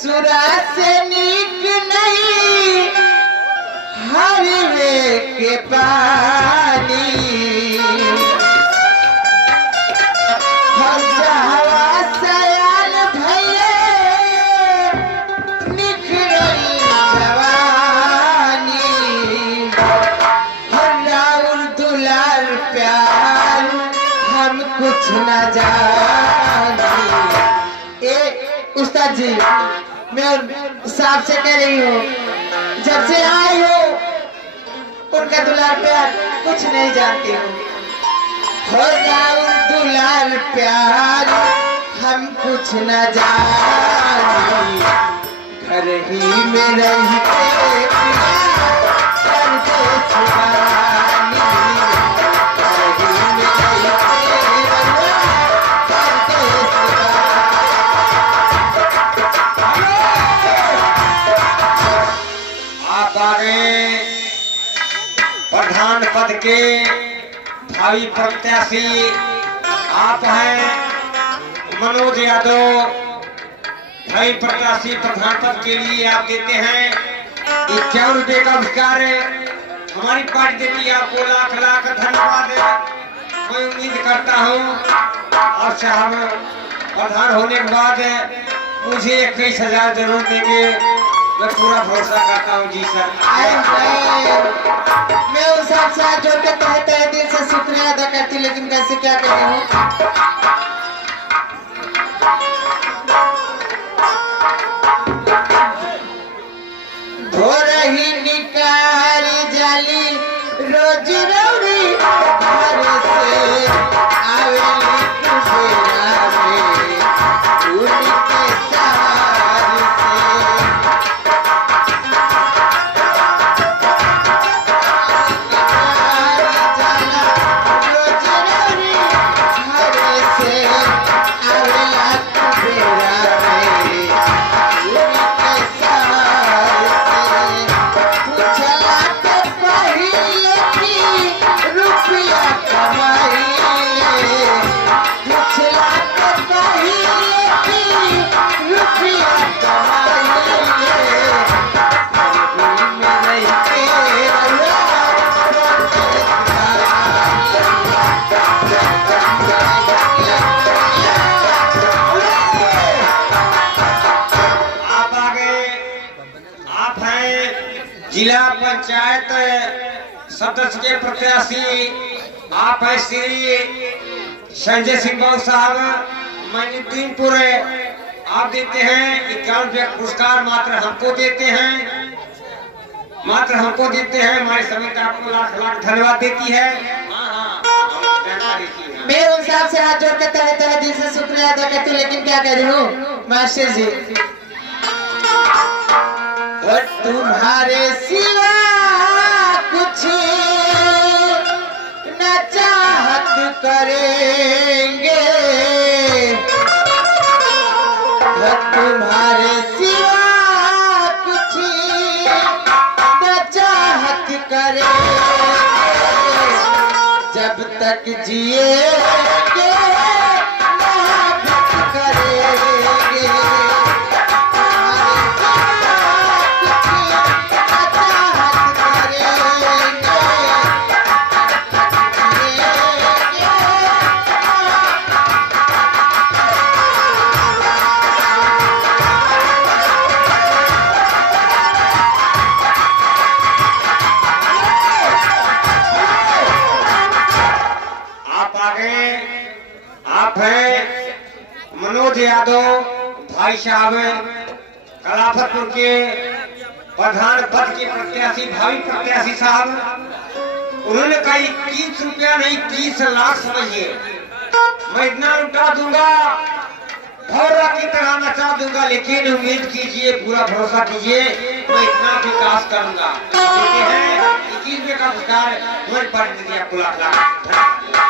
ससुरा से नीक नहीं हरवे के पानी हवा सयान भैया निखरल जवानी राउर दुलार प्यार हम कुछ न जानी। उस्ताद जी मैं साहब से कह रही हूँ जब से आई हो उनका दुलार प्यार कुछ नहीं जानती हूँ। हो राउर दुलार प्यार हम कुछ न जानी घर ही में रहते करते छुपानी घर ही में प्रधान पद के भावी प्रत्याशी आप हैं मनोज यादव। भावी प्रत्याशी प्रधान पद के लिए आप देते हैं 51 रुपये का पुरस्कार हमारी पार्टी देती है आपको लाख लाख धन्यवाद। मैं उम्मीद करता हूँ और साहब प्रधान होने के बाद मुझे 21,000 जरूर देंगे। मैं पूरा भरोसा करता हूँ जी सर। मैं उस साथ जोड़ के तहे दिल से शुक्रिया अदा करती लेकिन कैसे क्या करें हूँ। भोर ही निकाल जाली रोज रौरी घर से आवेली कुबेरा में उनके सहार जिला पंचायत सदस्य के प्रत्याशी आप है श्री संजय सिंह बाबू साहब मैनुद्दीनपुर। आप देते हैं 51 रुपये पुरस्कार मात्र हमको देते हैं हमारे समिति आपको लाख लाख धन्यवाद देती है। मैं उन साहब से हाथ जोड़ के तहे दिल से शुक्रिया अदा करती लेकिन क्या कह रही हूँ मास्टर जी तुम्हारे सिवा कुछ न चाहत करेंगे तुम्हारे सिवा कुछ न चाहत करेंगे जब तक जिएंगे मोहब्बत करेंगे। आप हैं मनोज यादव भाई साहब कलाफतपुर के प्रधान पद के प्रत्याशी भावी प्रत्याशी साहब। उन्होंने कहा 21 रुपया नहीं 30 लाख समझिए मैं इतना लुटा दूंगा भौरा की तरह नचा दूंगा लेकिन उम्मीद कीजिए पूरा भरोसा कीजिए मैं इतना विकास करूंगा। 21 रुपये का पुरस्कार हमारी पार्टी आपको लाख लाख।